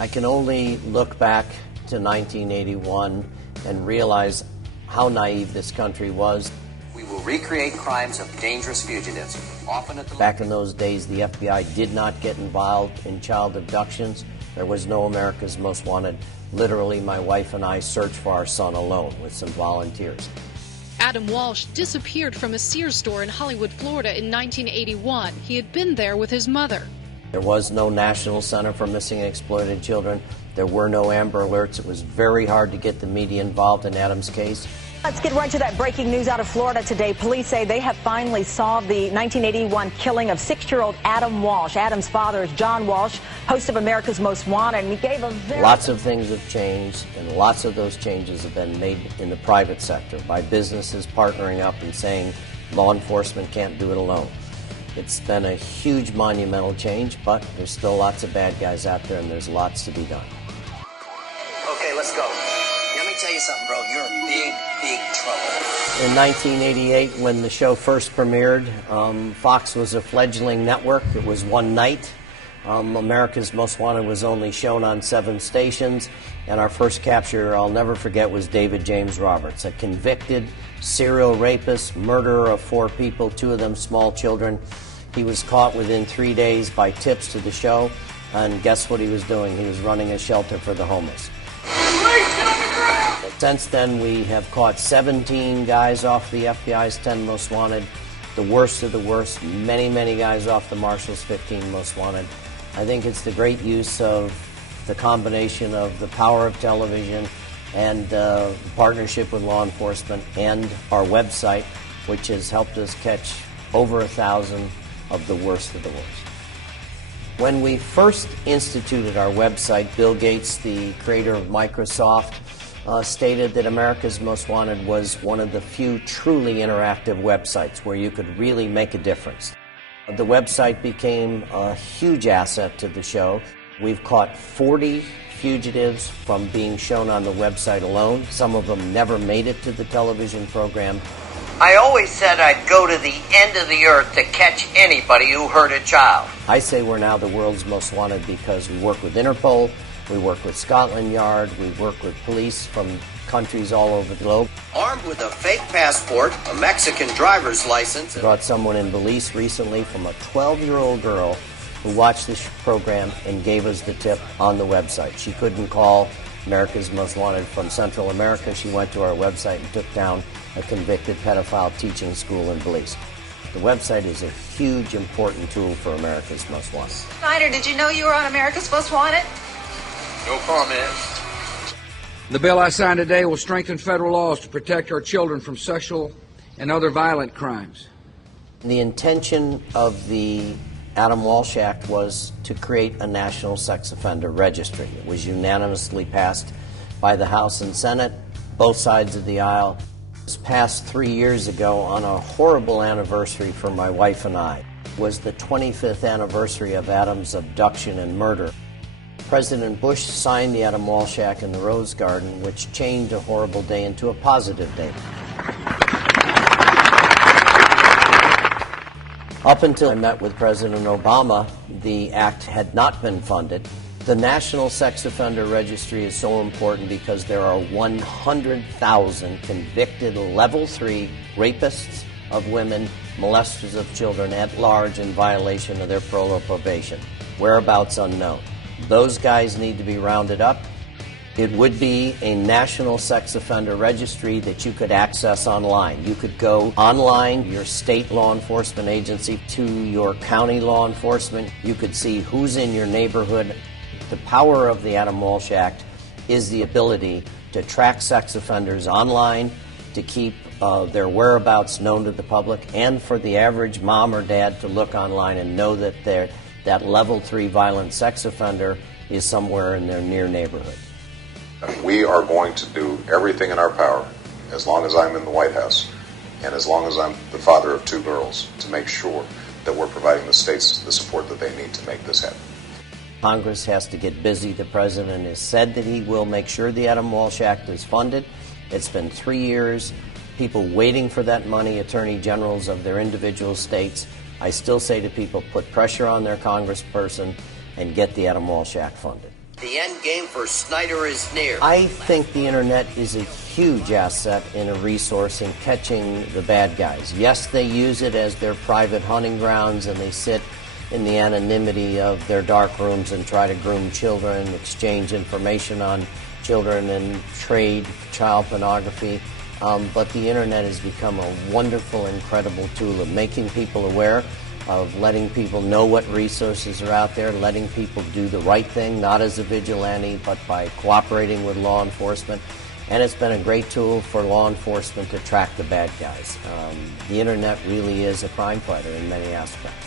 I can only look back to 1981 and realize how naive this country was. We will recreate crimes of dangerous fugitives. Back in those days, the FBI did not get involved in child abductions. There was no America's Most Wanted. Literally, my wife and I searched for our son alone with some volunteers. Adam Walsh disappeared from a Sears store in Hollywood, Florida in 1981. He had been there with his mother. There was no National Center for Missing and Exploited Children. There were no Amber Alerts. It was very hard to get the media involved in Adam's case. Let's get right to that breaking news out of Florida today. Police say they have finally solved the 1981 killing of 6-year-old Adam Walsh. Adam's father is John Walsh, host of America's Most Wanted, and he gave a very... Lots of things have changed, and lots of those changes have been made in the private sector by businesses partnering up and saying law enforcement can't do it alone. It's been a huge monumental change, but there's still lots of bad guys out there, and there's lots to be done. Okay, let's go. Let me tell you something, bro. You're in big trouble. In 1988, when the show first premiered, Fox was a fledgling network. It was one night. America's Most Wanted was only shown on 7 stations, and our first capture, I'll never forget, was David James Roberts, a convicted serial rapist, murderer of 4 people, 2 of them small children. He was caught within 3 days by tips to the show, and guess what he was doing? He was running a shelter for the homeless. Since then, we have caught 17 guys off the FBI's 10 Most Wanted, the worst of the worst, many guys off the Marshal's 15 Most Wanted. I think it's the great use of the combination of the power of television and partnership with law enforcement and our website, which has helped us catch over 1,000 of the worst of the worst. When we first instituted our website, Bill Gates, the creator of Microsoft, stated that America's Most Wanted was one of the few truly interactive websites where you could really make a difference. The website became a huge asset to the show. We've caught 40 fugitives from being shown on the website alone. Some of them never made it to the television program. I always said I'd go to the end of the earth to catch anybody who hurt a child. I say we're now the world's most wanted because we work with Interpol, we work with Scotland Yard, we work with police from countries all over the globe. Armed with a fake passport, a Mexican driver's license... We brought someone in Belize recently from a 12-year-old girl who watched this program and gave us the tip on the website. She couldn't call America's Most Wanted from Central America. She went to our website and took down a convicted pedophile teaching school in Belize. The website is a huge, important tool for America's Most Wanted. Snyder, did you know you were on America's Most Wanted? No comment. The bill I signed today will strengthen federal laws to protect our children from sexual and other violent crimes. The intention of the Adam Walsh Act was to create a national sex offender registry. It was unanimously passed by the House and Senate, both sides of the aisle. It was passed 3 years ago on a horrible anniversary for my wife and I. It was the 25th anniversary of Adam's abduction and murder. President Bush signed the Adam Walsh Act in the Rose Garden, which changed a horrible day into a positive day. Up until I met with President Obama, the act had not been funded. The National Sex Offender Registry is so important because there are 100,000 convicted Level 3 rapists of women, molesters of children at large in violation of their parole or probation. Whereabouts unknown. Those guys need to be rounded up. It would be a national sex offender registry that you could access online. You could go online, your state law enforcement agency, to your county law enforcement. You could see who's in your neighborhood. The power of the Adam Walsh Act is the ability to track sex offenders online, to keep their whereabouts known to the public, and for the average mom or dad to look online and know that that Level 3 violent sex offender is somewhere in their near neighborhood. We are going to do everything in our power, as long as I'm in the White House, and as long as I'm the father of 2 girls, to make sure that we're providing the states the support that they need to make this happen. Congress has to get busy. The president has said that he will make sure the Adam Walsh Act is funded. It's been 3 years, people waiting for that money, attorney generals of their individual states. I still say to people, put pressure on their congressperson and get the Adam Walsh Act funded. The end game for Snyder is near. I think the internet is a huge asset and a resource in catching the bad guys. Yes, they use it as their private hunting grounds, and they sit in the anonymity of their dark rooms and try to groom children, exchange information on children, and trade child pornography. But the internet has become a wonderful, incredible tool of making people aware, of letting people know what resources are out there, letting people do the right thing, not as a vigilante, but by cooperating with law enforcement. And it's been a great tool for law enforcement to track the bad guys. The internet really is a crime fighter in many aspects.